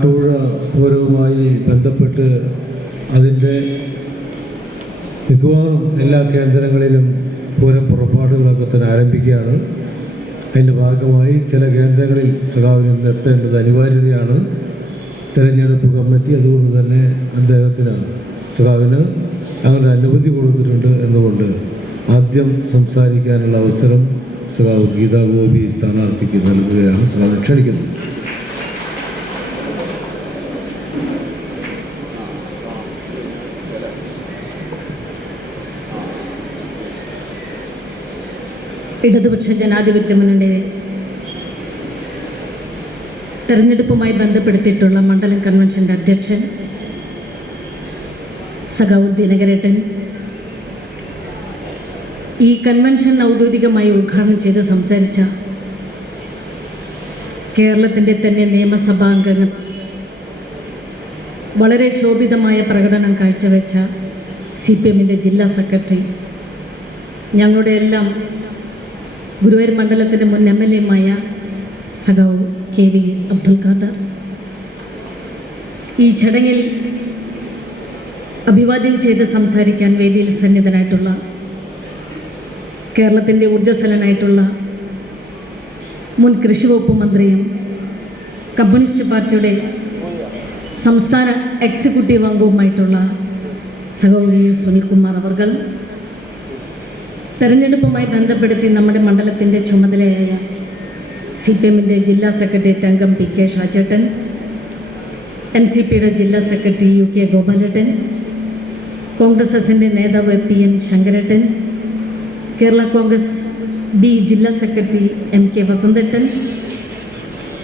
ആറാട്ടുപുഴ പൂരവുമായി ബന്ധപ്പെട്ട് അതിൻ്റെ മിക്കവാറും എല്ലാ കേന്ദ്രങ്ങളിലും പൂരം പുറപ്പാടുകളൊക്കെ തന്നെ ആരംഭിക്കുകയാണ്. അതിൻ്റെ ഭാഗമായി ചില കേന്ദ്രങ്ങളിൽ സഖാവിന് ഇന്ന് എത്തേണ്ടത് അനിവാര്യതയാണ്. തെരഞ്ഞെടുപ്പ് കമ്മിറ്റി അതുകൊണ്ട് തന്നെ അദ്ദേഹത്തിന് സഖാവിന് അങ്ങനെ അനുമതി കൊടുത്തിട്ടുണ്ട് എന്നുകൊണ്ട് ആദ്യം സംസാരിക്കാനുള്ള അവസരം സഖാവ് ഗീതാ ഗോപി സ്ഥാനാർത്ഥിക്ക് നൽകുകയാണ്. സഖാവ് ക്ഷണിക്കുന്നു. ഇടതുപക്ഷ ജനാധിപത്യ മുന്നണിയുടെ തെരഞ്ഞെടുപ്പുമായി ബന്ധപ്പെടുത്തിയിട്ടുള്ള മണ്ഡലം കൺവെൻഷൻ്റെ അധ്യക്ഷൻ സഖാവ് ദിനകരേട്ടൻ ഈ കൺവെൻഷൻ ഔദ്യോഗികമായി ഉദ്ഘാടനം ചെയ്ത് സംസാരിച്ച കേരളത്തിൻ്റെ തന്നെ നിയമസഭാംഗങ്ങൾ വളരെ ശോഭിതമായ പ്രകടനം കാഴ്ചവെച്ച CPM-ൻ്റെ ജില്ലാ സെക്രട്ടറി, ഞങ്ങളുടെ എല്ലാം ഗുരുവായൂർ മണ്ഡലത്തിൻ്റെ മുൻ MLA-മായ സഖാവ് KV അബ്ദുൽ ഖാദർ, ഈ ചടങ്ങിൽ അഭിവാദ്യം ചെയ്ത് സംസാരിക്കാൻ വേദിയിൽ സന്നിധനായിട്ടുള്ള കേരളത്തിൻ്റെ ഊർജ്ജസ്വലനായിട്ടുള്ള മുൻ കൃഷി വകുപ്പ് മന്ത്രിയും കമ്മ്യൂണിസ്റ്റ് പാർട്ടിയുടെ സംസ്ഥാന എക്സിക്യൂട്ടീവ് അംഗവുമായിട്ടുള്ള സഖാവ് സുനിൽകുമാർ അവർകൾ, തെരഞ്ഞെടുപ്പുമായി ബന്ധപ്പെടുത്തി നമ്മുടെ മണ്ഡലത്തിൻ്റെ ചുമതലയായ CPM-ൻ്റെ ജില്ലാ സെക്രട്ടേറിയറ്റ് അംഗം PK ഷാജേട്ടൻ, NCP-യുടെ ജില്ലാ സെക്രട്ടറി UK ഗോപാലേട്ടൻ, കോൺഗ്രസ് എസിൻ്റെ നേതാവ് PN ശങ്കരേട്ടൻ, കേരള കോൺഗ്രസ് B ജില്ലാ സെക്രട്ടറി MK വസന്തേട്ടൻ,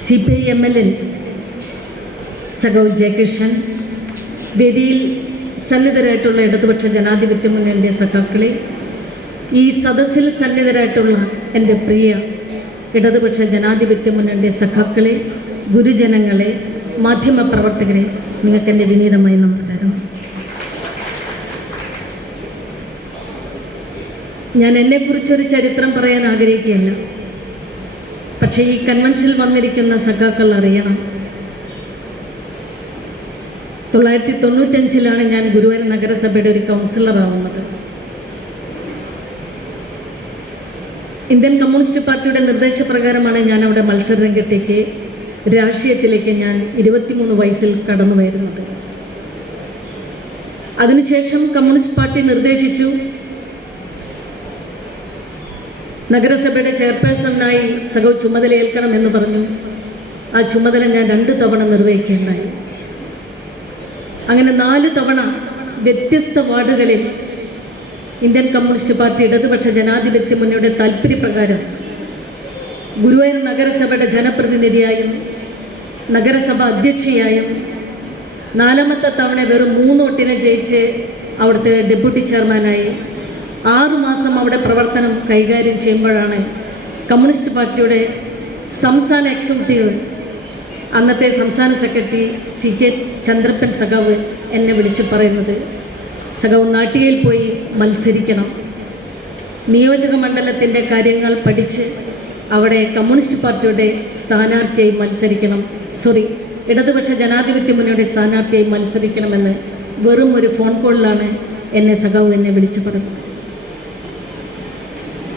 CPI-MLN സഖാവ് ജയകൃഷ്ണൻ, വേദിയിൽ സന്നിധരായിട്ടുള്ള ഇടതുപക്ഷ ജനാധിപത്യ മുന്നണിയുടെ സഖാക്കളെ, ഈ സദസ്സിൽ സന്നിധരായിട്ടുള്ള എൻ്റെ പ്രിയ ഇടതുപക്ഷ ജനാധിപത്യ മുന്നണിയുടെ സഖാക്കളെ, ഗുരുജനങ്ങളെ, മാധ്യമപ്രവർത്തകരെ, നിങ്ങൾക്കെൻ്റെ വിനീതമായ നമസ്കാരം. ഞാൻ എന്നെക്കുറിച്ചൊരു ചരിത്രം പറയാൻ ആഗ്രഹിക്കുകയല്ല. പക്ഷേ ഈ കൺവെൻഷനിൽ വന്നിരിക്കുന്ന സഖാക്കൾ അറിയണം, 1995-ലാണ് ഞാൻ ഗുരുവായൂർ നഗരസഭയുടെ ഒരു കൗൺസിലറാവുന്നത്. ഇന്ത്യൻ കമ്മ്യൂണിസ്റ്റ് പാർട്ടിയുടെ നിർദ്ദേശപ്രകാരമാണ് ഞാൻ അവിടെ മത്സരരംഗത്തേക്ക്, രാഷ്ട്രീയത്തിലേക്ക് ഞാൻ 23 വയസ്സിൽ കടന്നു വരുന്നത്. അതിനുശേഷം കമ്മ്യൂണിസ്റ്റ് പാർട്ടി നിർദ്ദേശിച്ചു, നഗരസഭയുടെ ചെയർപേഴ്സണായി സഖാവ് ചുമതലയേൽക്കണമെന്ന് പറഞ്ഞു. ആ ചുമതല ഞാൻ 2 തവണ നിർവഹിക്കുകയുണ്ടായി. അങ്ങനെ 4 തവണ വ്യത്യസ്ത വാർഡുകളിൽ ഇന്ത്യൻ കമ്മ്യൂണിസ്റ്റ് പാർട്ടി ഇടതുപക്ഷ ജനാധിപത്യ മുന്നണിയുടെ താൽപ്പര്യപ്രകാരം ഗുരുവായൂർ നഗരസഭയുടെ ജനപ്രതിനിധിയായും നഗരസഭ അധ്യക്ഷയായും 4ാമത്തെ തവണ വെറും 3 വോട്ടിനെ ജയിച്ച് അവിടുത്തെ ഡെപ്യൂട്ടി ചെയർമാനായി 6 മാസം അവിടെ പ്രവർത്തനം കൈകാര്യം ചെയ്യുമ്പോഴാണ് കമ്മ്യൂണിസ്റ്റ് പാർട്ടിയുടെ സംസ്ഥാന എക്സിക്യൂട്ടീവ്, അന്നത്തെ സംസ്ഥാന സെക്രട്ടറി CK ചന്ദ്രപ്പൻ സഖാവ് എന്നെ വിളിച്ച് പറയുന്നത്, സഖാവ് നാട്ടികയിൽ പോയി മത്സരിക്കണം, നിയോജക മണ്ഡലത്തിൻ്റെ കാര്യങ്ങൾ പഠിച്ച് അവിടെ കമ്മ്യൂണിസ്റ്റ് പാർട്ടിയുടെ സ്ഥാനാർത്ഥിയായി മത്സരിക്കണം, ഇടതുപക്ഷ ജനാധിപത്യ മുന്നണിയുടെ സ്ഥാനാർത്ഥിയായി മത്സരിക്കണമെന്ന് വെറും ഒരു ഫോൺ കോളിലാണ് സഖാവ് എന്നെ വിളിച്ചു പറഞ്ഞത്.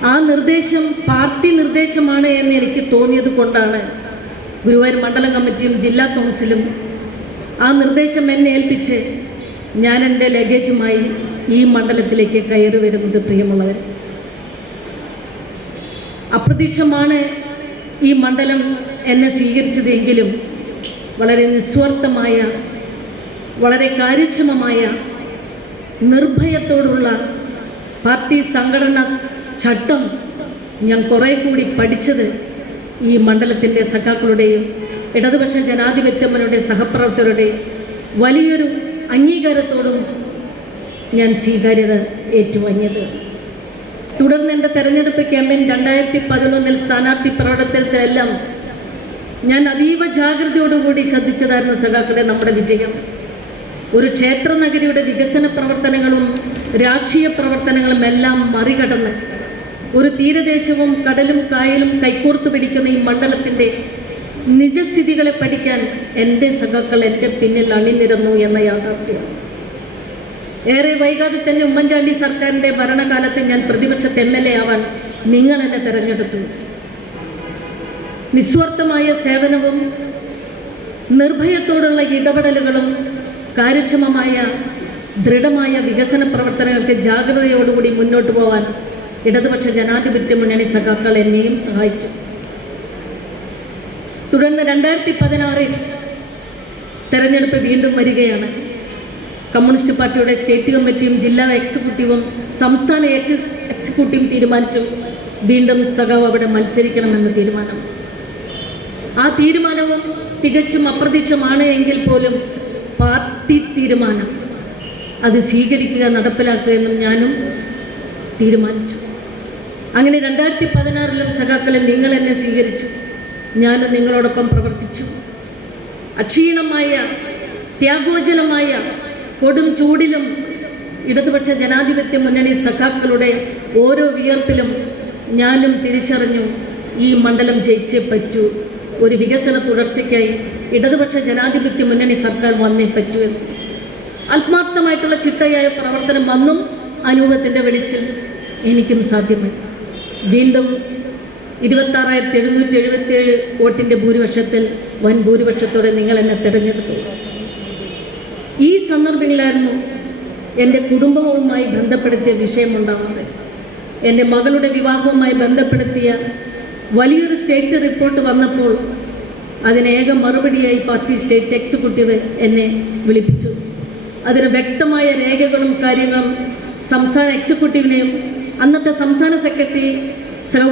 ആ നിർദ്ദേശം പാർട്ടി നിർദ്ദേശമാണ് എന്ന് എനിക്ക് തോന്നിയത് കൊണ്ടാണ് ഗുരുവായൂർ മണ്ഡലം കമ്മിറ്റിയും ജില്ലാ കൗൺസിലും ആ നിർദ്ദേശം എന്നെ ഏൽപ്പിച്ച് ഞാൻ എൻ്റെ ലഗേജുമായി ഈ മണ്ഡലത്തിലേക്ക് കയറി വരുന്നത്. പ്രിയമുള്ളവർ, അപ്രതീക്ഷിതമാണ് ഈ മണ്ഡലം എന്നെ സ്വീകരിച്ചത് എങ്കിലും വളരെ നിസ്വാർത്ഥമായ, വളരെ കാര്യക്ഷമമായ, നിർഭയത്തോടുള്ള പാർട്ടി സംഘടന ചട്ടം ഞാൻ കുറേ കൂടി പഠിച്ചത് ഈ മണ്ഡലത്തിൻ്റെ സഖാക്കളുടെയും ഇടതുപക്ഷ ജനാധിപത്യ മുന്നണിയുടെ സഹപ്രവർത്തകരുടെയും വലിയൊരു അംഗീകാരത്തോടും ഞാൻ സ്വീകാര്യത ഏറ്റുവാങ്ങിയത്. തുടർന്ന് എൻ്റെ തെരഞ്ഞെടുപ്പ് ക്യാമ്പയിൻ 2011 സ്ഥാനാർത്ഥി പ്രവർത്തനത്തിലെല്ലാം ഞാൻ അതീവ ജാഗ്രതയോടുകൂടി ശ്രദ്ധിച്ചതായിരുന്നു സഖാക്കളുടെ നമ്മുടെ വിജയം. ഒരു ക്ഷേത്ര നഗരിയുടെ വികസന പ്രവർത്തനങ്ങളും രാഷ്ട്രീയ പ്രവർത്തനങ്ങളും എല്ലാം മറികടന്ന് ഒരു തീരദേശവും കടലും കായലും കൈകോർത്തു പിടിക്കുന്ന ഈ മണ്ഡലത്തിൻ്റെ നിജസ്ഥിതികളെ പഠിക്കാൻ എൻ്റെ സഖാക്കൾ എൻ്റെ പിന്നിൽ അണിനിരന്നു എന്ന യാഥാർത്ഥ്യം. ഏറെ വൈകാതെ തന്നെ ഉമ്മൻചാണ്ടി സർക്കാരിൻ്റെ ഭരണകാലത്ത് ഞാൻ പ്രതിപക്ഷത്തെ MLA ആവാൻ നിങ്ങൾ എന്നെ തിരഞ്ഞെടുത്തു. നിസ്വാർത്ഥമായ സേവനവും നിർഭയത്തോടുള്ള ഇടപെടലുകളും കാര്യക്ഷമമായ ദൃഢമായ വികസന പ്രവർത്തനങ്ങൾക്ക് ജാഗ്രതയോടുകൂടി മുന്നോട്ട് പോകാൻ ഇടതുപക്ഷ ജനാധിപത്യ മുന്നണി സഖാക്കൾ എന്നെയും സഹായിച്ചു. തുടർന്ന് 2016 തെരഞ്ഞെടുപ്പ് വീണ്ടും വരികയാണ്. കമ്മ്യൂണിസ്റ്റ് പാർട്ടിയുടെ സ്റ്റേറ്റ് കമ്മിറ്റിയും ജില്ലാ എക്സിക്യൂട്ടീവും സംസ്ഥാന എക്സിക്യൂട്ടീവും തീരുമാനിച്ചു വീണ്ടും സഖാവ് അവിടെ മത്സരിക്കണമെന്ന തീരുമാനം. ആ തീരുമാനവും തികച്ചും അപ്രതീക്ഷിതമാണ് എങ്കിൽ പോലും പാർട്ടി തീരുമാനം അത് സ്വീകരിക്കുക, നടപ്പിലാക്കുക എന്നും ഞാനും തീരുമാനിച്ചു. അങ്ങനെ 2016 സഖാക്കളെ നിങ്ങൾ എന്നെ സ്വീകരിച്ചു. ഞാനും നിങ്ങളോടൊപ്പം പ്രവർത്തിച്ചു. അക്ഷീണമായ ത്യാഗോജലമായ കൊടും ചൂടിലും ഇടതുപക്ഷ ജനാധിപത്യ മുന്നണി സഖാക്കളുടെ ഓരോ വിയർപ്പിലും ഞാനും തിരിച്ചറിഞ്ഞു ഈ മണ്ഡലം ജയിച്ചേ പറ്റൂ. ഒരു വികസന തുടർച്ചയ്ക്കായി ഇടതുപക്ഷ ജനാധിപത്യ മുന്നണി സർക്കാർ വന്നേ പറ്റൂ എന്ന്. ആത്മാർത്ഥമായിട്ടുള്ള ചിട്ടയായ പ്രവർത്തനം വന്നും അനുഭവത്തിൻ്റെ വെളിച്ചിൽ എനിക്കും സാധ്യമായി. വീണ്ടും 26,777 വോട്ടിൻ്റെ ഭൂരിപക്ഷത്തിൽ വൻ ഭൂരിപക്ഷത്തോടെ നിങ്ങൾ എന്നെ തിരഞ്ഞെടുത്തു. ഈ സന്ദർഭങ്ങളിലായിരുന്നു എൻ്റെ കുടുംബവുമായി ബന്ധപ്പെടുത്തിയ വിഷയമുണ്ടാകുന്നത്. എൻ്റെ മകളുടെ വിവാഹവുമായി ബന്ധപ്പെടുത്തിയ വലിയൊരു സ്റ്റേറ്റ് റിപ്പോർട്ട് വന്നപ്പോൾ അതിനേക മറുപടിയായി പാർട്ടി സ്റ്റേറ്റ് എക്സിക്യൂട്ടീവ് എന്നെ വിളിപ്പിച്ചു. അതിന് വ്യക്തമായ രേഖകളും കാര്യങ്ങളും സംസ്ഥാന എക്സിക്യൂട്ടീവിനെയും അന്നത്തെ സംസ്ഥാന സെക്രട്ടറി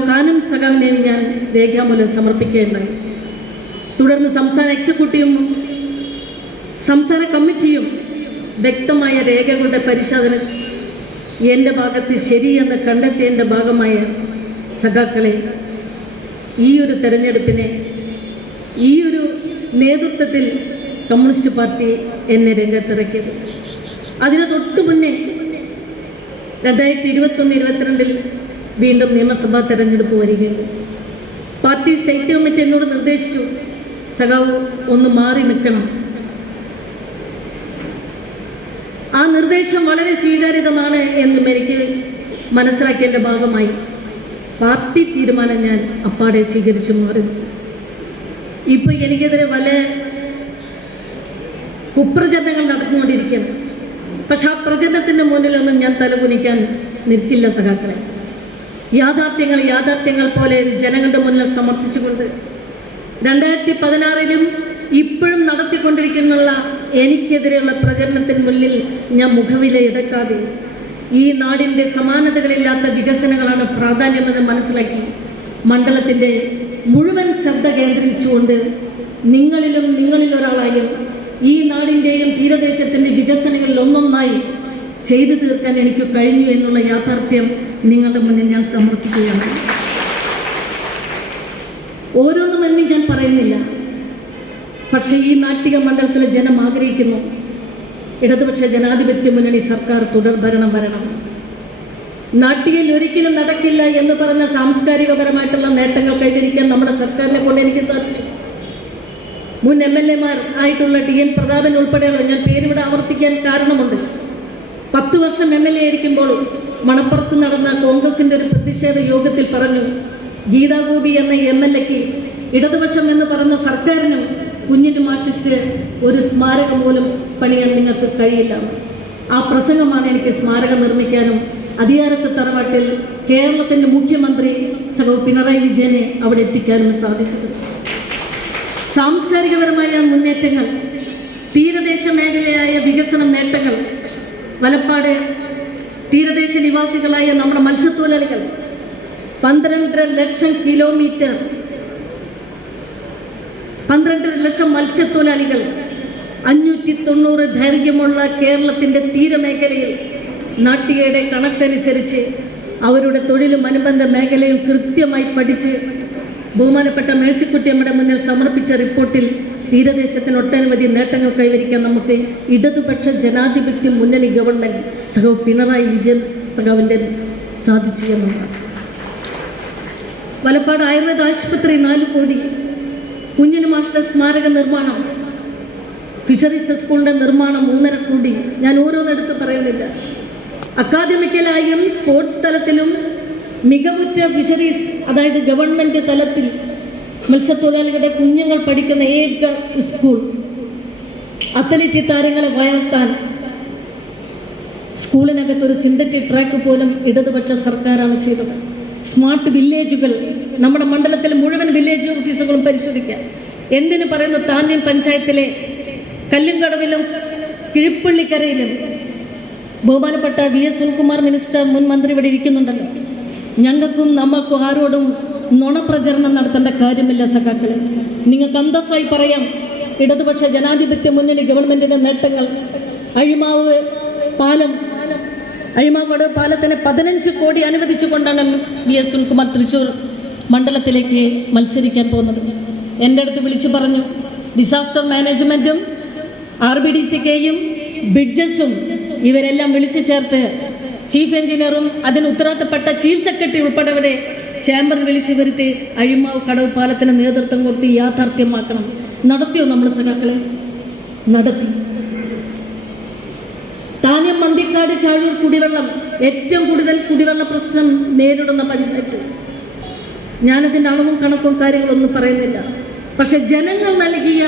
കാനം സഖാവിനെയും ഞാൻ രേഖാമൂലം സമർപ്പിക്കുകയുണ്ടായി. തുടർന്ന് സംസ്ഥാന എക്സിക്യൂട്ടീവും സംസ്ഥാന കമ്മിറ്റിയും വ്യക്തമായ രേഖകളുടെ പരിശോധന എൻ്റെ ഭാഗത്ത് ശരിയെന്ന് കണ്ടെത്തിയതിൻ്റെ ഭാഗമായ സഖാക്കളെ ഈ ഒരു തെരഞ്ഞെടുപ്പിനെ ഈ ഒരു നേതൃത്വത്തിൽ കമ്മ്യൂണിസ്റ്റ് പാർട്ടി എന്നെ രംഗത്തിറക്കിയത്. അതിന് തൊട്ടു മുന്നേ 2021-22 വീണ്ടും നിയമസഭാ തെരഞ്ഞെടുപ്പ് വരികയാണ്. പാർട്ടി സ്റ്റേറ്റ് കമ്മിറ്റി എന്നോട് നിർദ്ദേശിച്ചു, സഖാവ് ഒന്ന് മാറി നിൽക്കണം. ആ നിർദ്ദേശം വളരെ സ്വീകാര്യതമാണ് എന്നും എനിക്ക് മനസ്സിലാക്കിയതിൻ്റെ ഭാഗമായി പാർട്ടി തീരുമാനം ഞാൻ അപ്പാടെ സ്വീകരിച്ചു മാറി. ഇപ്പോൾ എനിക്കെതിരെ വല്ല കുപ്രചരണങ്ങൾ നടന്നുകൊണ്ടിരിക്കുകയാണ്. പക്ഷെ ആ പ്രചരണത്തിൻ്റെ മുന്നിലൊന്നും ഞാൻ തലകുനിക്കാൻ നിൽക്കില്ല സഖാക്കളെ. യാഥാർത്ഥ്യങ്ങൾ പോലെ ജനങ്ങളുടെ മുന്നിൽ സമർപ്പിച്ചുകൊണ്ട് 2016 ഇപ്പോഴും നടത്തിക്കൊണ്ടിരിക്കുന്നുള്ള എനിക്കെതിരെയുള്ള പ്രചരണത്തിന് മുന്നിൽ ഞാൻ മുഖവില എടുക്കാതെ ഈ നാടിൻ്റെ സമാനതകളില്ലാത്ത വികസനങ്ങളാണ് പ്രാധാന്യമെന്ന് മനസ്സിലാക്കി മണ്ഡലത്തിൻ്റെ മുഴുവൻ ശ്രദ്ധ കേന്ദ്രീകരിച്ചുകൊണ്ട് നിങ്ങളിലൊരാളായും ഈ നാടിൻ്റെയും തീരദേശത്തിൻ്റെ വികസനങ്ങളിൽ ഒന്നൊന്നായി ചെയ്തു തീർക്കാൻ എനിക്ക് കഴിഞ്ഞു എന്നുള്ള യാഥാർത്ഥ്യം നിങ്ങളുടെ മുന്നിൽ ഞാൻ സമർപ്പിക്കുകയാണ്. ഓരോന്നും എന്നെ ഞാൻ പറയുന്നില്ല. പക്ഷേ ഈ നാട്ടിക മണ്ഡലത്തിലെ ജനം ആഗ്രഹിക്കുന്നു ഇടതുപക്ഷ ജനാധിപത്യ മുന്നണി സർക്കാർ തുടർഭരണം വരണം. നാട്ടികയിൽ ഒരിക്കലും നടക്കില്ല എന്ന് പറഞ്ഞ സാംസ്കാരികപരമായിട്ടുള്ള നേട്ടങ്ങൾ കൈവരിക്കാൻ നമ്മുടെ സർക്കാരിനെ കൊണ്ട് എനിക്ക് സാധിച്ചു. മുൻ MLA-മാർ ആയിട്ടുള്ള DN പ്രതാപൻ ഉൾപ്പെടെയുള്ള, ഞാൻ പേരിവിടെ ആവർത്തിക്കാൻ കാരണമുണ്ട്. 10 വർഷം MLA ആയിരിക്കുമ്പോൾ മണപ്പുറത്ത് നടന്ന കോൺഗ്രസിൻ്റെ ഒരു പ്രതിഷേധ യോഗത്തിൽ പറഞ്ഞു, ഗീതാ ഗോപി എന്ന MLA-ക്ക് ഇടതുപക്ഷം എന്ന് പറയുന്ന സർക്കാരിനും കുഞ്ഞിൻ്റെ മാഷിക്ക് ഒരു സ്മാരകം പോലും പണിയാൻ നിങ്ങൾക്ക് കഴിയില്ല. ആ പ്രസംഗമാണ് എനിക്ക് സ്മാരകം നിർമ്മിക്കാനും അധികാരത്തെ തറവാട്ടിൽ കേരളത്തിൻ്റെ മുഖ്യമന്ത്രി പിണറായി വിജയനെ അവിടെ എത്തിക്കാനും സാധിച്ചത്. സാംസ്കാരികപരമായ മുന്നേറ്റങ്ങൾ, തീരദേശ മേഖലയായ വികസന നേട്ടങ്ങൾ, വലപ്പാട് തീരദേശ നിവാസികളായ നമ്മുടെ മത്സ്യത്തൊഴിലാളികൾ 12 ലക്ഷം കിലോമീറ്റർ 12 ലക്ഷം മത്സ്യത്തൊഴിലാളികൾ 590 ദൈർഘ്യമുള്ള കേരളത്തിൻ്റെ തീരമേഖലയിൽ നാട്ടികയുടെ കണക്കനുസരിച്ച് അവരുടെ തൊഴിലും അനുബന്ധ മേഖലയും കൃത്യമായി പഠിച്ച് ബഹുമാനപ്പെട്ട മേഴ്സിക്കുട്ടിയമ്മയുടെ മുന്നിൽ സമർപ്പിച്ച റിപ്പോർട്ടിൽ തീരദേശത്തിന് ഒട്ടനവധി നേട്ടങ്ങൾ കൈവരിക്കാൻ നമുക്ക് ഇടതുപക്ഷ ജനാധിപത്യ മുന്നണി ഗവൺമെൻറ് സഖാവ് പിണറായി വിജയൻ സഖാവിൻ്റെ സാധിച്ചു എന്നുള്ളതാണ്. വലപ്പാട് ആയുർവേദ ആശുപത്രി 4 കോടി, കുഞ്ഞിന് മാഷ്ട സ്മാരക നിർമ്മാണം, ഫിഷറീസ് സ്കൂളിൻ്റെ നിർമ്മാണം 3.5 കോടി. ഞാൻ ഓരോന്നെടുത്ത് പറയുന്നില്ല. അക്കാദമിക്കലായും സ്പോർട്സ് തലത്തിലും മികവുറ്റ ഫിഷറീസ്, അതായത് ഗവൺമെൻറ് തലത്തിൽ മത്സ്യത്തൊഴിലാളികളുടെ കുഞ്ഞുങ്ങൾ പഠിക്കുന്ന ഏക സ്കൂൾ, അത്ലറ്റ് താരങ്ങളെ വളർത്താൻ സ്കൂളിനകത്തൊരു സിന്തറ്റിക് ട്രാക്ക് പോലും ഇടതുപക്ഷ സർക്കാരാണ് ചെയ്തത്. സ്മാർട്ട് വില്ലേജുകൾ, നമ്മുടെ മണ്ഡലത്തിലെ മുഴുവൻ വില്ലേജ് ഓഫീസുകളും പരിശോധിക്കാം. എന്തിനു പറയുന്നു, താന്യം പഞ്ചായത്തിലെ കല്ലുംകടവിലും കിഴിപ്പള്ളിക്കരയിലും ബഹുമാനപ്പെട്ട VS സുനിൽകുമാർ മിനിസ്റ്റർ, മുൻ മന്ത്രി ഇവിടെ ഇരിക്കുന്നുണ്ടല്ലോ. ഞങ്ങൾക്കും നമ്മൾക്കും ആരോടും നുണപ്രചരണം നടത്തേണ്ട കാര്യമില്ല സഖാക്കളെ. നിങ്ങൾക്ക് അന്തസ്സായി പറയാം, ഇടതുപക്ഷ ജനാധിപത്യ മുന്നണി ഗവൺമെൻറ്റിൻ്റെ നേട്ടങ്ങൾ. അഴിമാവ് പാലത്തിന് 15 കോടി അനുവദിച്ചുകൊണ്ടാണ് VS സുനിൽകുമാർ തൃശ്ശൂർ മണ്ഡലത്തിലേക്ക് മത്സരിക്കാൻ പോകുന്നത്. എൻ്റെ അടുത്ത് വിളിച്ചു പറഞ്ഞു, ഡിസാസ്റ്റർ മാനേജ്മെൻറ്റും RBDCKയും ബ്രിഡ്ജസും ഇവരെല്ലാം വിളിച്ചു ചേർത്ത് ചീഫ് എഞ്ചിനീയറും അതിന് ഉത്തരവാദിത്തപ്പെട്ട ചീഫ് സെക്രട്ടറി ഉൾപ്പെടെവരെ ചേംബർ വിളിച്ചു വരുത്തി അഴിമാവ് കടവ് പാലത്തിന് നേതൃത്വം കൊടുത്ത് യാഥാർത്ഥ്യമാക്കണം. നടത്തിയോ നമ്മൾ സഖാക്കളെ? നടത്തി. താന്യം, മന്തിക്കാട്, ചാഴൂർ കുടിവെള്ളം, ഏറ്റവും കൂടുതൽ കുടിവെള്ള പ്രശ്നം നേരിടുന്ന പഞ്ചായത്ത്. ഞാനതിൻ്റെ അളവും കണക്കും കാര്യങ്ങളൊന്നും പറയുന്നില്ല. പക്ഷെ ജനങ്ങൾ നൽകിയ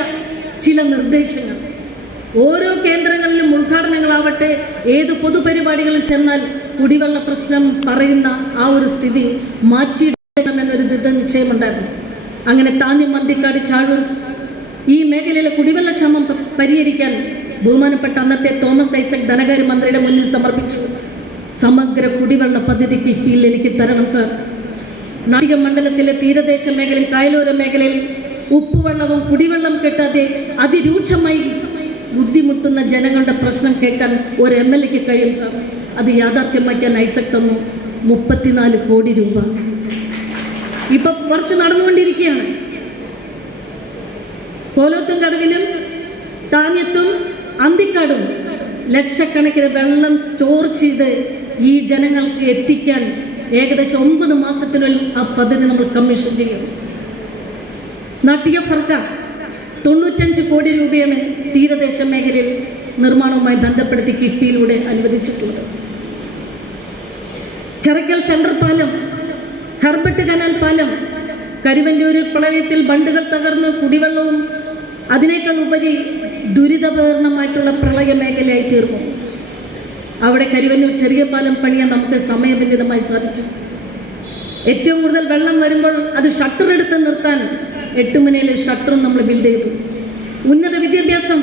ചില നിർദ്ദേശങ്ങൾ, ഓരോ കേന്ദ്രങ്ങളിലും ഉദ്ഘാടനങ്ങളാവട്ടെ, ഏത് പൊതുപരിപാടികളിൽ ചെന്നാൽ കുടിവെള്ള പ്രശ്നം പറയുന്ന ആ ഒരു സ്ഥിതി മാറ്റിയിടണമെന്നൊരു ദൃഢനിശ്ചയമുണ്ടായിരുന്നു. അങ്ങനെ താന്യം, മന്തിക്കാട്, ചാഴൂർ ഈ മേഖലയിലെ കുടിവെള്ളക്ഷാമം പരിഹരിക്കാൻ ബഹുമാനപ്പെട്ട അന്നത്തെ തോമസ് ഐസക് ധനകാര്യ മന്ത്രിയുടെ മുന്നിൽ സമർപ്പിച്ചു. സമഗ്ര കുടിവെള്ള പദ്ധതി കിഫ്ബിയിൽ എനിക്ക് തരണം സാർ. നാട്ടിക മണ്ഡലത്തിലെ തീരദേശ മേഖലയിൽ, കായലോര മേഖലയിൽ ഉപ്പുവെള്ളവും കുടിവെള്ളം കിട്ടാതെ അതിരൂക്ഷമായി ബുദ്ധിമുട്ടുന്ന ജനങ്ങളുടെ പ്രശ്നം കേൾക്കാൻ ഒരു MLAക്ക് കഴിയും സാർ. അത് യാഥാർത്ഥ്യമാക്കാൻ ഐസക് തന്നു 34 കോടി രൂപ. ഇപ്പം വർക്ക് നടന്നുകൊണ്ടിരിക്കുകയാണ്. കോലോത്തും കടവിലും താന്യത്തും അന്തിക്കാടും ലക്ഷക്കണക്കിന് വെള്ളം സ്റ്റോർ ചെയ്ത് ഈ ജനങ്ങൾക്ക് എത്തിക്കാൻ ഏകദേശം 9 മാസത്തിനുള്ളിൽ ആ പദ്ധതി നമ്മൾ കമ്മീഷൻ ചെയ്യും. നാട്ടിക സർക്കാർ 95 കോടി രൂപയാണ് തീരദേശ മേഖലയിൽ നിർമ്മാണവുമായി ബന്ധപ്പെടുത്തി കിഫ്ബിയിലൂടെ അനുവദിച്ചിട്ടുള്ളത്. ചിറക്കൽ സെൻട്രൽ പാലം, ഹർബട്ട് കനാൽ പാലം, കരുവന്നൂരിൽ പ്രളയത്തിൽ ബണ്ടുകൾ തകർന്ന് കുടിവെള്ളവും അതിനേക്കാൾ ഉപരി ദുരിതപൂർണമായിട്ടുള്ള പ്രളയ മേഖലയായി തീർന്നു. അവിടെ കരുവന്നൂർ ചെറിയ പാലം പണിയാൻ നമുക്ക് സമയബന്ധിതമായി സാധിച്ചു. ഏറ്റവും കൂടുതൽ വെള്ളം വരുമ്പോൾ അത് ഷട്ടർ എടുത്ത് നിർത്താൻ 8 മനയിലെ ഷട്ടറും നമ്മൾ ബിൽഡ് ചെയ്തു. ഉന്നത വിദ്യാഭ്യാസം,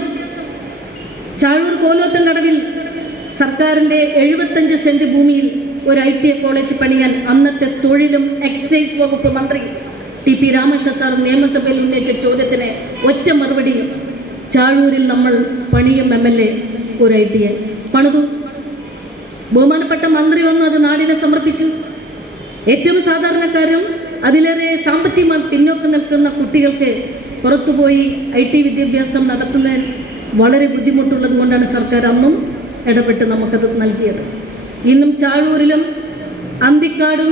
ചാഴൂർ കോലോത്തും കടവിൽ സർക്കാരിൻ്റെ 75 സെൻറ്റ് ഭൂമിയിൽ ഒരു ITA കോളേജ് പണിയാൻ അന്നത്തെ തൊഴിലും എക്സൈസ് വകുപ്പ് മന്ത്രി TP രാമകൃഷ്ണ സാർ നിയമസഭയിൽ ഉന്നയിച്ച ചോദ്യത്തിന് ഒറ്റ മറുപടി, ചാഴൂരിൽ നമ്മൾ പണിയും MLA ഒരു ITA പണിതു. ബഹുമാനപ്പെട്ട മന്ത്രി വന്ന് അത് നാടിനെ സമർപ്പിച്ചു. ഏറ്റവും സാധാരണക്കാരും അതിലേറെ സാമ്പത്തികമായി പിന്നോക്കം നിൽക്കുന്ന കുട്ടികൾക്ക് പുറത്തുപോയി IT വിദ്യാഭ്യാസം നടത്തുന്നതിൽ വളരെ ബുദ്ധിമുട്ടുള്ളത് കൊണ്ടാണ് സർക്കാർ അന്നും ഇടപെട്ട് നമുക്കത് നൽകിയത്. ഇന്നും ചാഴൂരിലും അന്തിക്കാടും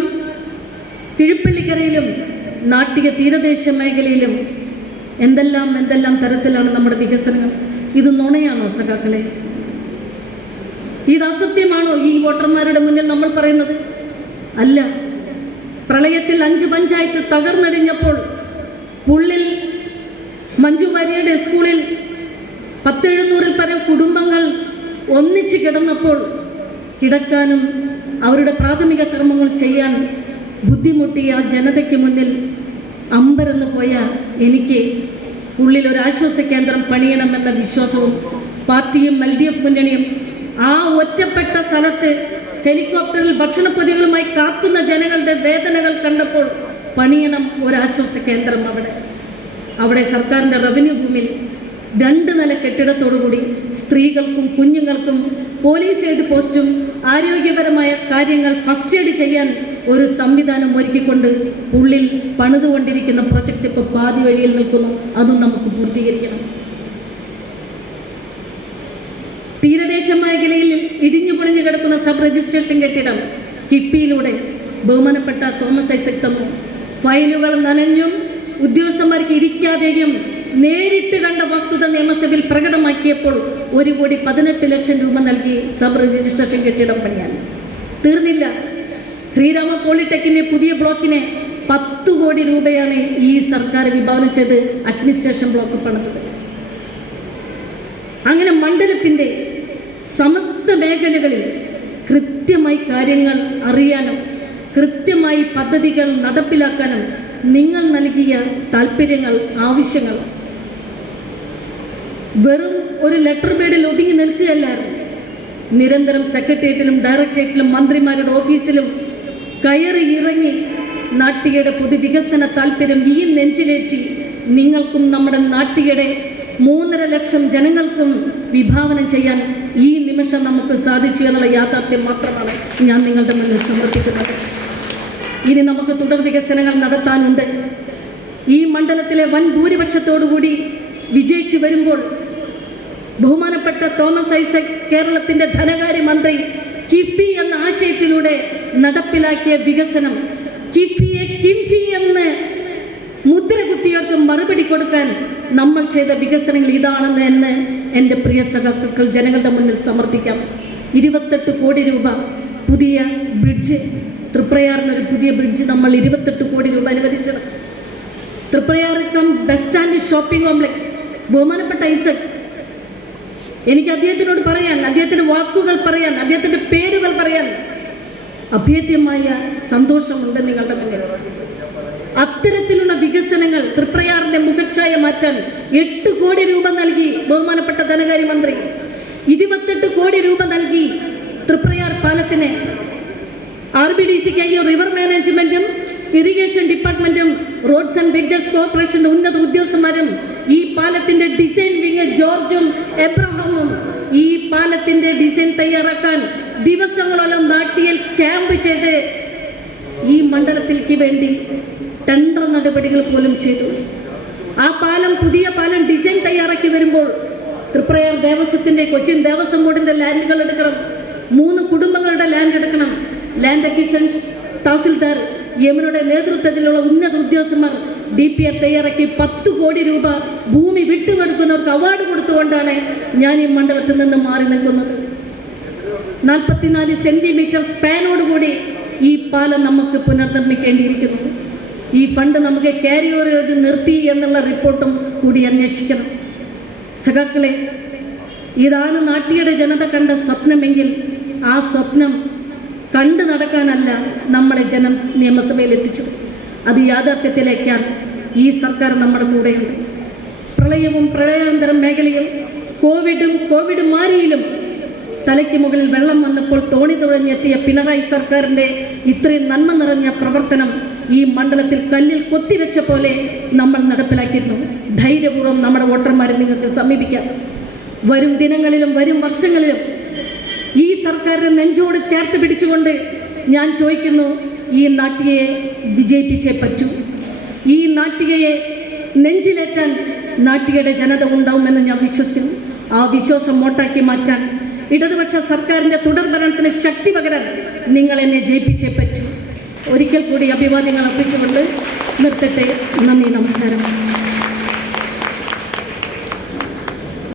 കിഴിപ്പള്ളിക്കരയിലും നാട്ടിക തീരദേശ മേഖലയിലും എന്തെല്ലാം തരത്തിലാണ് നമ്മുടെ വികസനങ്ങൾ. ഇത് നുണയാണോ സഖാക്കളെ? ഇത് അസത്യമാണോ ഈ വോട്ടർമാരുടെ മുന്നിൽ നമ്മൾ പറയുന്നത്? അല്ല. പ്രളയത്തിൽ 5 പഞ്ചായത്ത് തകർന്നടിഞ്ഞപ്പോൾ പുള്ളിൽ മഞ്ജു വാര്യരുടെ സ്കൂളിൽ 700-ൽ പരം കുടുംബങ്ങൾ ഒന്നിച്ച് കിടന്നപ്പോൾ കിടക്കാനും അവരുടെ പ്രാഥമിക കർമ്മങ്ങൾ ചെയ്യാൻ ബുദ്ധിമുട്ടിയ ജനതയ്ക്ക് മുന്നിൽ അമ്പരന്ന് പോയ എനിക്ക് ഉള്ളിൽ ഒരു ആശ്വാസ കേന്ദ്രം പണിയണമെന്ന വിശ്വാസവും പാർട്ടിയും LDF മുന്നണിയും ആ ഒറ്റപ്പെട്ട സ്ഥലത്ത് ഹെലികോപ്റ്ററിൽ ഭക്ഷണപ്പൊതികളുമായി കാത്തുന്ന ജനങ്ങളുടെ വേദനകൾ കണ്ടപ്പോൾ പണിയണം ഒരാശ്വാസ കേന്ദ്രം. അവിടെ സർക്കാരിൻ്റെ റവന്യൂ ഭൂമിയിൽ 2 നില കെട്ടിടത്തോടുകൂടി സ്ത്രീകൾക്കും കുഞ്ഞുങ്ങൾക്കും പോലീസ് എയ്ഡ് പോസ്റ്റും ആരോഗ്യപരമായ കാര്യങ്ങൾ ഫസ്റ്റ് എയ്ഡ് ചെയ്യാൻ ഒരു സംവിധാനം ഒരുക്കിക്കൊണ്ട് ഉള്ളിൽ പണിതുകൊണ്ടിരിക്കുന്ന പ്രൊജക്റ്റ് ഇപ്പോൾ പാതി വഴിയിൽ നിൽക്കുന്നു. അതും നമുക്ക് പൂർത്തീകരിക്കണം. തീരദേശ മേഖലയിൽ ഇടിഞ്ഞു പൊളിഞ്ഞു കിടക്കുന്ന സബ് രജിസ്ട്രേഷൻ കെട്ടിടം കിഫ്ബിയിലൂടെ ബഹുമാനപ്പെട്ട തോമസ് ഐസക് തന്നു. ഫയലുകൾ നനഞ്ഞും ഉദ്യോഗസ്ഥന്മാർക്ക് ഇരിക്കാതെയും നേരിട്ട് കണ്ട വസ്തുത നിയമസഭയിൽ പ്രകടമാക്കിയപ്പോൾ 1,18,00,000 രൂപ നൽകി സബ് രജിസ്ട്രേഷൻ കെട്ടിടം പണിയാൻ. തീർന്നില്ല. ശ്രീരാമ പോളിടെക്നിക്കിന്റെ പുതിയ ബ്ലോക്കിന് 10 കോടി രൂപയാണ് ഈ സർക്കാർ വിഭാവനം ചെയ്ത് അഡ്മിനിസ്ട്രേഷൻ ബ്ലോക്ക് പണിതത്. അങ്ങനെ മണ്ഡലത്തിൻ്റെ സമസ്ത മേഖലകളിൽ കൃത്യമായി കാര്യങ്ങൾ അറിയാനും കൃത്യമായി പദ്ധതികൾ നടപ്പിലാക്കാനും നിങ്ങൾ നൽകിയ താല്പര്യങ്ങൾ, ആവശ്യങ്ങൾ വെറും ഒരു ലെറ്റർ പേഡിൽ ഒതുങ്ങി നിൽക്കുകയല്ലായിരുന്നു. നിരന്തരം സെക്രട്ടേറിയറ്റിലും ഡയറക്ടറേറ്റിലും മന്ത്രിമാരുടെ ഓഫീസിലും കയറി ഇറങ്ങി നാട്ടികയുടെ പൊതുവികസന താല്പര്യം ഈ നെഞ്ചിലേറ്റി നിങ്ങൾക്കും നമ്മുടെ നാട്ടികയുടെ 3.5 ലക്ഷം ജനങ്ങൾക്കും വിഭാവനം ചെയ്യാൻ ഈ നിമിഷം നമുക്ക് സാധിച്ചു എന്നുള്ള യാഥാർത്ഥ്യം മാത്രമാണ് ഞാൻ നിങ്ങളുടെ മുന്നിൽ സമർപ്പിക്കുന്നത്. ഇനി നമുക്ക് തുടർ വികസനങ്ങൾ നടത്താനുണ്ട്. ഈ മണ്ഡലത്തിലെ വൻ ഭൂരിപക്ഷത്തോടുകൂടി വിജയിച്ചു വരുമ്പോൾ ബഹുമാനപ്പെട്ട തോമസ് ഐസക് കേരളത്തിൻ്റെ ധനകാര്യമന്ത്രി കിഫ്ബി എന്ന ആശയത്തിലൂടെ നടപ്പിലാക്കിയ വികസനം, കിഫ്ബിയെ കിംഫി എന്ന് മുദ്ര കുത്തിയവർക്ക് മറുപടി കൊടുക്കാൻ നമ്മൾ ചെയ്ത വികസനങ്ങൾ ഇതാണെന്ന് എന്ന് എൻ്റെ പ്രിയ സഖാക്കൾ ജനങ്ങളുടെ മുന്നിൽ സമർത്ഥിക്കാം. 28 കോടി രൂപ പുതിയ ബ്രിഡ്ജ്, തൃപ്രയാറിനൊരു പുതിയ ബ്രിഡ്ജ് നമ്മൾ 28 കോടി രൂപ അനുവദിച്ചത്. തൃപ്രയാർക്കം ബസ് സ്റ്റാൻഡ് ഷോപ്പിംഗ് കോംപ്ലക്സ്, ബഹുമാനപ്പെട്ട ഐസക്, എനിക്ക് അദ്ദേഹത്തിനോട് പറയാൻ, അദ്ദേഹത്തിൻ്റെ വാക്കുകൾ പറയാൻ, അദ്ദേഹത്തിൻ്റെ പേരുകൾ പറയാൻ അഭേദ്യമായ സന്തോഷമുണ്ട് നിങ്ങളുടെ മുന്നിൽ. അത്തരത്തിലുള്ള വികസനങ്ങൾ തൃപ്രയാറിന്റെ മുഖച്ഛായ മാറ്റാൻ 8 കോടി രൂപ നൽകി ബഹുമാനപ്പെട്ട ധനകാര്യമന്ത്രി. 28 കോടി രൂപ നൽകി തൃപ്രയാർ പാലത്തിന്. RBDCക്കായി റിവർ മാനേജ്മെന്റും ഇറിഗേഷൻ ഡിപ്പാർട്ട്മെന്റും റോഡ്സ് ആൻഡ് ബ്രിഡ്ജസ് കോർപ്പറേഷന്റെ ഉന്നത ഉദ്യോഗസ്ഥന്മാരും ഈ പാലത്തിന്റെ ഡിസൈൻ വിങ് ജോർജും എബ്രഹാമും ഈ പാലത്തിന്റെ ഡിസൈൻ തയ്യാറാക്കാൻ ദിവസങ്ങളോളം നാട്ടിൽ ക്യാമ്പ് ചെയ്ത് ഈ മണ്ഡലത്തിലേക്ക് വേണ്ടി ടെൻഡർ നടപടികൾ പോലും ചെയ്തു. ആ പാലം, പുതിയ പാലം ഡിസൈൻ തയ്യാറാക്കി വരുമ്പോൾ തൃപ്രയാർ ദേവസ്വത്തിൻ്റെ, കൊച്ചിൻ ദേവസ്വം ബോർഡിൻ്റെ ലാൻഡുകൾ എടുക്കണം. 3 കുടുംബങ്ങളുടെ ലാൻഡ് എടുക്കണം. ലാൻഡ് അക്വിസിഷൻ തഹസിൽദാർ യമനുടെ നേതൃത്വത്തിലുള്ള ഉന്നത ഉദ്യോഗസ്ഥന്മാർ DPR തയ്യാറാക്കി 10 കോടി രൂപ ഭൂമി വിട്ടുകൊടുക്കുന്നവർക്ക് അവാർഡ് കൊടുത്തുകൊണ്ടാണ് ഞാൻ ഈ മണ്ഡലത്തിൽ നിന്ന് മാറി നിൽക്കുന്നത്. 44 സെന്റിമീറ്റർ സ്പാനോടുകൂടി ഈ പാലം നമുക്ക് പുനർനിർമ്മിക്കേണ്ടിയിരിക്കുന്നു. ഈ ഫണ്ട് നമുക്ക് ക്യാരി ഓവർ ചെയ്ത് നിർത്തി എന്നുള്ള റിപ്പോർട്ടും കൂടി അന്വേഷിക്കണം. സഖാക്കളെ, ഇതാണ് നാട്ടിയുടെ ജനത കണ്ട സ്വപ്നമെങ്കിൽ ആ സ്വപ്നം കണ്ടു നടക്കാനല്ല നമ്മളെ ജനം നിയമസഭയിൽ എത്തിച്ചത്. അത് യാഥാർത്ഥ്യത്തിലേക്കാൻ ഈ സർക്കാർ നമ്മുടെ കൂടെയുണ്ട്. പ്രളയവും പ്രളയാനന്തരം മേഖലയും കോവിഡ് മാരിയിലും തലയ്ക്ക് മുകളിൽ വെള്ളം വന്നപ്പോൾ തോണി തുഴഞ്ഞെത്തിയ പിണറായി സർക്കാരിൻ്റെ ഇത്രയും നന്മ നിറഞ്ഞ പ്രവർത്തനം ഈ മണ്ഡലത്തിൽ കല്ലിൽ കൊത്തിവെച്ച പോലെ നമ്മൾ നടപ്പിലാക്കിയിരുന്നു. ധൈര്യപൂർവ്വം നമ്മുടെ വോട്ടർമാരെ നിങ്ങൾക്ക് സമീപിക്കാം. വരും ദിനങ്ങളിലും വരും വർഷങ്ങളിലും ഈ സർക്കാരിനെ നെഞ്ചോട് ചേർത്ത് പിടിച്ചുകൊണ്ട് ഞാൻ ചോദിക്കുന്നു, ഈ നാട്ടികയെ വിജയിപ്പിച്ചേ പറ്റൂ. ഈ നാട്ടികയെ നെഞ്ചിലേറ്റാൻ നാട്ടികയുടെ ജനത ഉണ്ടാവുമെന്ന് ഞാൻ വിശ്വസിക്കുന്നു. ആ വിശ്വാസം വോട്ടാക്കി മാറ്റാൻ, ഇടതുപക്ഷ സർക്കാരിൻ്റെ തുടർ ഭരണത്തിന് ശക്തി പകരാൻ നിങ്ങൾ എന്നെ ജയിപ്പിച്ചേ പറ്റൂ. ഒരിക്കൽ കൂടി അഭിവാദ്യങ്ങൾ അർപ്പിച്ചുകൊണ്ട് നിർത്തട്ടെ. നന്ദി, നമസ്കാരം.